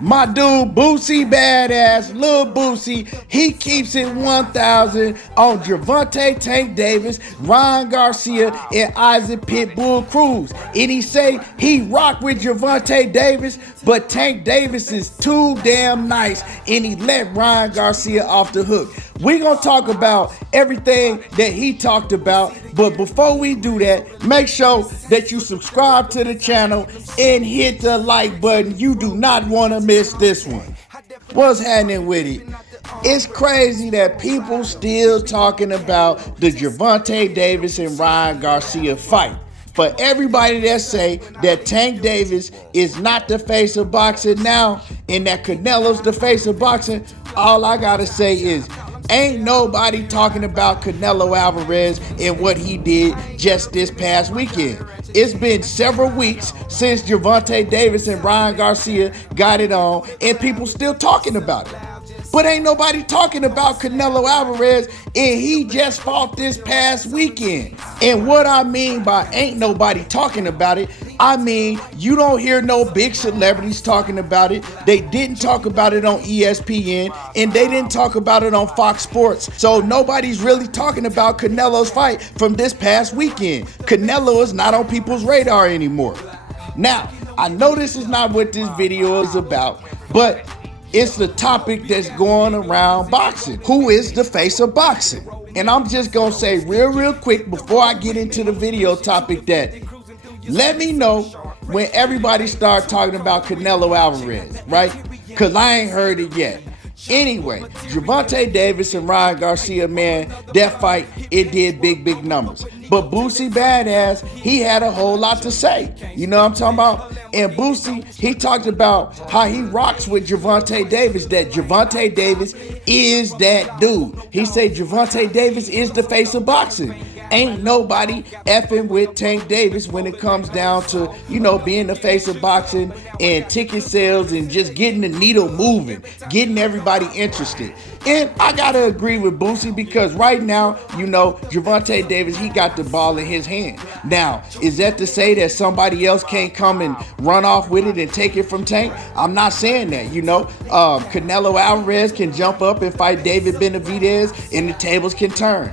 My dude, Boosie Badass, Lil Boosie, he keeps it 1,000 on Gervonta Tank Davis, Ryan Garcia, and Isaac Pitbull Cruz. And he say he rock with Gervonta Davis, but Tank Davis is too damn nice, and he let Ryan Garcia off the hook. We're going to talk about everything that he talked about, but before we do that, make sure that you subscribe to the channel and hit the like button. You do not want to miss this one. What's happening with it? It's crazy that people still talking about the Gervonta Davis and Ryan Garcia fight. For everybody that say that Tank Davis is not the face of boxing now and that Canelo's the face of boxing, all I gotta say is ain't nobody talking about Canelo Alvarez and what he did just this past weekend. It's been several weeks since Gervonta Davis and Ryan Garcia got it on, and people still talking about it. But ain't nobody talking about Canelo Alvarez, and he just fought this past weekend. And what I mean by ain't nobody talking about it, I mean you don't hear no big celebrities talking about it. They didn't talk about it on ESPN, and they didn't talk about it on Fox Sports. So nobody's really talking about Canelo's fight from this past weekend. Canelo is not on people's radar anymore. Now, I know this is not what this video is about, but it's the topic that's going around boxing. Who is the face of boxing? And I'm just gonna say real quick before I get into the video topic that let me know when everybody start talking about Canelo Alvarez, right? Cause I ain't heard it yet. Anyway, Gervonta Davis and Ryan Garcia, man, that fight, it did big numbers. But Boosie Badass, he had a whole lot to say. You know what I'm talking about? And Boosie, he talked about how he rocks with Gervonta Davis, that Gervonta Davis is that dude. He said Gervonta Davis is the face of boxing. Ain't nobody effing with Tank Davis when it comes down to, you know, being the face of boxing and ticket sales and just getting the needle moving, getting everybody interested. And I gotta agree with Boosie because right now, you know, Gervonta Davis, he got the ball in his hand. Now, is that to say that somebody else can't come and run off with it and take it from Tank? I'm not saying that, you know. Canelo Alvarez can jump up and fight David Benavidez and the tables can turn.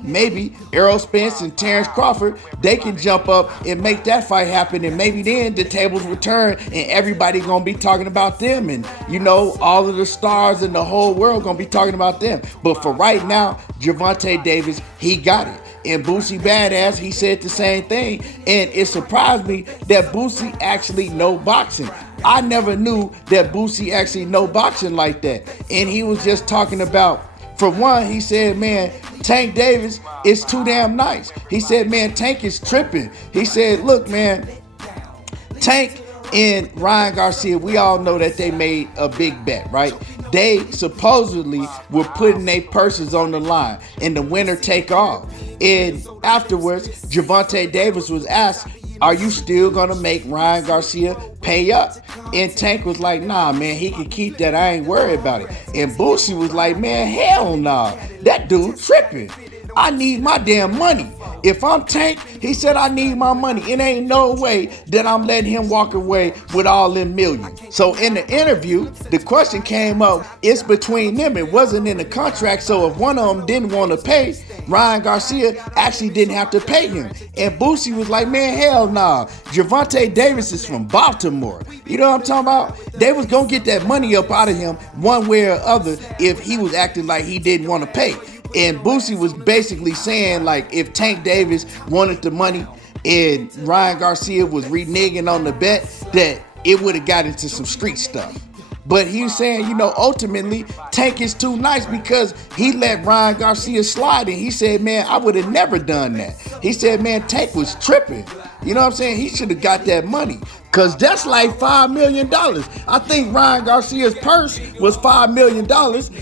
Maybe Errol Spence and Terrence Crawford, they can jump up and make that fight happen, and maybe then the tables will turn and everybody gonna be talking about them, and you know, all of the stars in the whole world gonna be talking about them. But for right now, Gervonta Davis, he got it. And Boosie Badass, he said the same thing, and it surprised me that Boosie actually know boxing. I never knew that Boosie actually know boxing like that. And he was just talking about, for one, he said, man, Tank Davis is too damn nice. He said, man, Tank is tripping. He said, look, man, Tank and Ryan Garcia, we all know that they made a big bet, right? They supposedly were putting their purses on the line and the winner take all. And afterwards, Gervonta Davis was asked, are you still gonna make Ryan Garcia pay up? And Tank was like, nah, man, he can keep that. I ain't worried about it. And Boosie was like, man, hell nah. That dude tripping. I need my damn money. If I'm Tank, he said I need my money. It ain't no way that I'm letting him walk away with all them millions. So in the interview, the question came up, it's between them. It wasn't in the contract. So if one of them didn't want to pay, Ryan Garcia actually didn't have to pay him. And Boosie was like, man, hell nah. Gervonta Davis is from Baltimore. You know what I'm talking about? They was going to get that money up out of him one way or other if he was acting like he didn't want to pay. And Boosie was basically saying, like, if Tank Davis wanted the money and Ryan Garcia was reneging on the bet, that it would have got into some street stuff. But he was saying, you know, ultimately, Tank is too nice because he let Ryan Garcia slide. And he said, man, I would have never done that. He said, man, Tank was tripping. You know what I'm saying? He should have got that money. Because that's like $5 million. I think Ryan Garcia's purse was $5 million.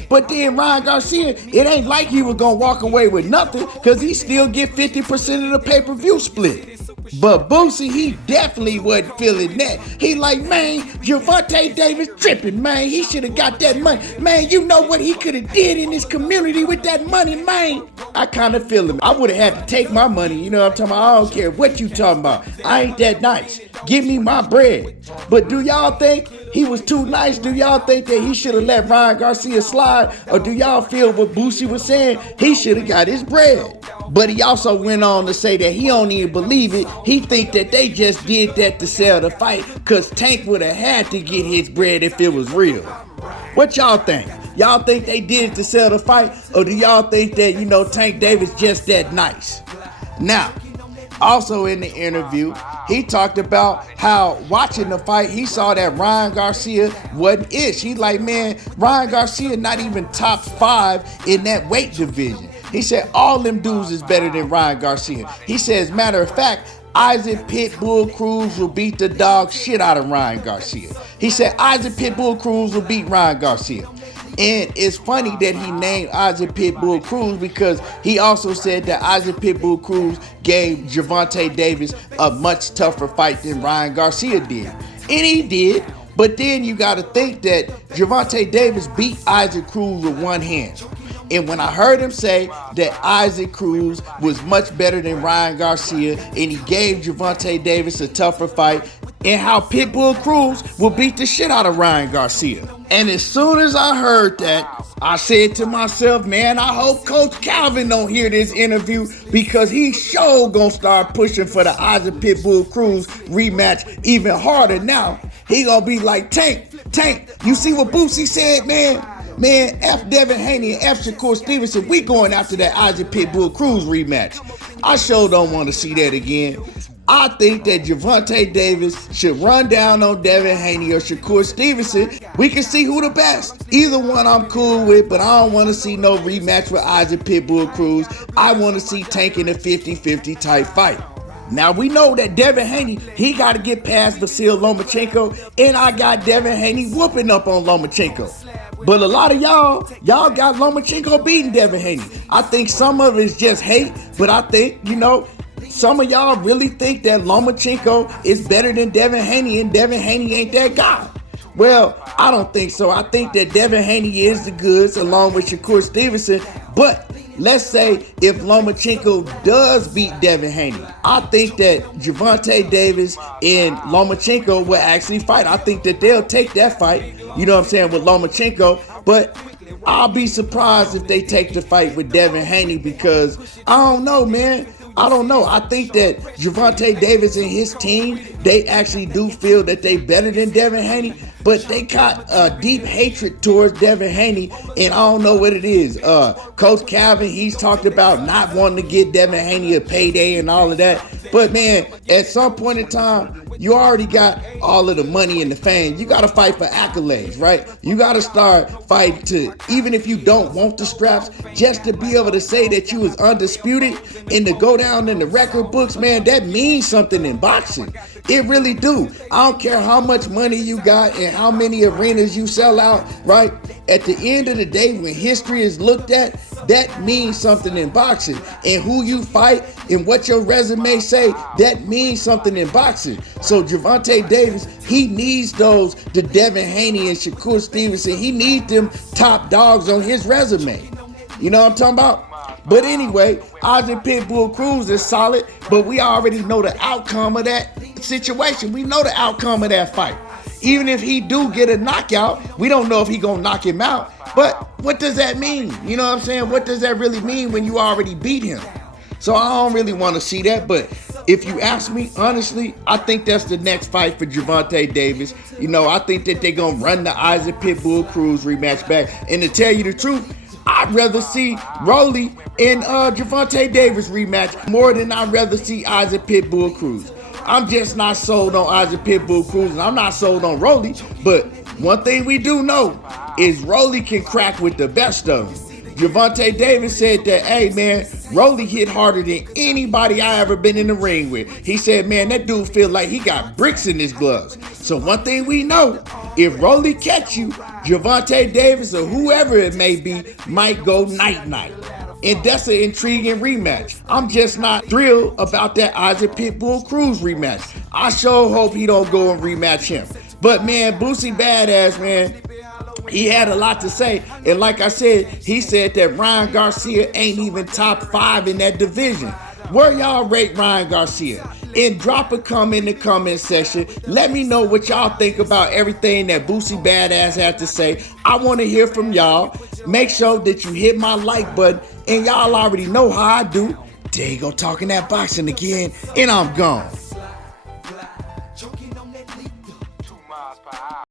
But then Ryan Garcia, it ain't like he was going to walk away with nothing because he still get 50% of the pay-per-view split. But Boosie, he definitely wasn't feeling that. He like, man, Gervonta Davis tripping, man. He should have got that money. Man, you know what he could have did in this community with that money, man. I kind of feel him. I would have had to take my money. You know what I'm talking about? I don't care what you talking about. I ain't that nice. Give me my bread. But do y'all think he was too nice? Do y'all think that he should have let Ryan Garcia slide? Or do y'all feel what Boosie was saying? He should have got his bread. But he also went on to say that he don't even believe it. He think that they just did that to sell the fight, cause Tank would have had to get his bread if it was real. What y'all think? Y'all think they did it to sell the fight? Or do y'all think that, Tank Davis just that nice? Now, also in the interview, he talked about how watching the fight, he saw that Ryan Garcia wasn't ish. He like, man, Ryan Garcia not even top 5 in that weight division. He said all them dudes is better than Ryan Garcia. He says, matter of fact, Isaac Pitbull Cruz will beat the dog shit out of Ryan Garcia. He said Isaac Pitbull Cruz will beat Ryan Garcia. And it's funny that he named Isaac Pitbull Cruz because he also said that Isaac Pitbull Cruz gave Gervonta Davis a much tougher fight than Ryan Garcia did. And he did, but then you got to think that Gervonta Davis beat Isaac Cruz with one hand. And when I heard him say that Isaac Cruz was much better than Ryan Garcia and he gave Gervonta Davis a tougher fight, and how Pitbull Cruz will beat the shit out of Ryan Garcia. And as soon as I heard that, I said to myself, man, I hope Coach Calvin don't hear this interview because he sure gonna start pushing for the Isaac Pitbull Cruz rematch even harder now. He gonna be like, Tank, you see what Boosie said, man? Man, F. Devin Haney and F. Shakur Stevenson, we going after that Isaac Pitbull Cruz rematch. I sure don't want to see that again. I think that Gervonta Davis should run down on Devin Haney or Shakur Stevenson. We can see who the best. Either one I'm cool with, but I don't want to see no rematch with Isaac Pitbull Cruz. I want to see Tank in a 50-50 type fight. Now we know that Devin Haney, he got to get past Vasil Lomachenko, and I got Devin Haney whooping up on Lomachenko. But a lot of y'all got Lomachenko beating Devin Haney. I think some of it is just hate, but I think, some of y'all really think that Lomachenko is better than Devin Haney, and Devin Haney ain't that guy. Well, I don't think so. I think that Devin Haney is the goods along with Shakur Stevenson, but let's say if Lomachenko does beat Devin Haney, I think that Gervonta Davis and Lomachenko will actually fight. I think that they'll take that fight, with Lomachenko, but I'll be surprised if they take the fight with Devin Haney because I don't know, man. I don't know. I think that Gervonta Davis and his team, they actually do feel that they better than Devin Haney, but they got a deep hatred towards Devin Haney, and I don't know what it is. Coach Calvin, he's talked about not wanting to get Devin Haney a payday and all of that. But, man, at some point in time, you already got all of the money and the fame. You got to fight for accolades, right? You got to start fighting to, even if you don't want the straps, just to be able to say that you was undisputed and to go down in the record books, man, that means something in boxing. It really do. I don't care how much money you got and how many arenas you sell out, right? At the end of the day, when history is looked at, that means something in boxing. And who you fight and what your resume say, that means something in boxing. So Gervonta Davis, he needs the Devin Haney and Shakur Stevenson. He needs them top dogs on his resume. You know what I'm talking about? But anyway, Isaac Pitbull Cruz is solid, but we already know the outcome of that situation. We know the outcome of that fight. Even if he do get a knockout, we don't know if he gonna knock him out. But what does that mean? You know what I'm saying? What does that really mean when you already beat him? So I don't really want to see that. But if you ask me, honestly, I think that's the next fight for Gervonta Davis. I think that they're gonna run the Isaac Pitbull Cruz rematch back. And to tell you the truth, I'd rather see Rolly and Gervonta Davis rematch more than I'd rather see Isaac Pitbull Cruz. I'm just not sold on Isaac Pitbull Cruz, and I'm not sold on Rolly. But one thing we do know is Rolly can crack with the best of them. Gervonta Davis said that, hey, man, Rolly hit harder than anybody I ever been in the ring with. He said, man, that dude feel like he got bricks in his gloves. So one thing we know, if Rolly catch you, Gervonta Davis or whoever it may be might go night-night. And that's an intriguing rematch. I'm just not thrilled about that Isaac Pitbull Cruz rematch. I sure hope he don't go and rematch him. But, man, Boosie badass, man. He had a lot to say, and like I said, he said that Ryan Garcia ain't even top 5 in that division. Where y'all rate Ryan Garcia? and drop a comment in the comment section. Let me know what y'all think about everything that Boosie Badass had to say. I want to hear from y'all. Make sure that you hit my like button, and y'all already know how I do. There you go, talking that boxing again, and I'm gone.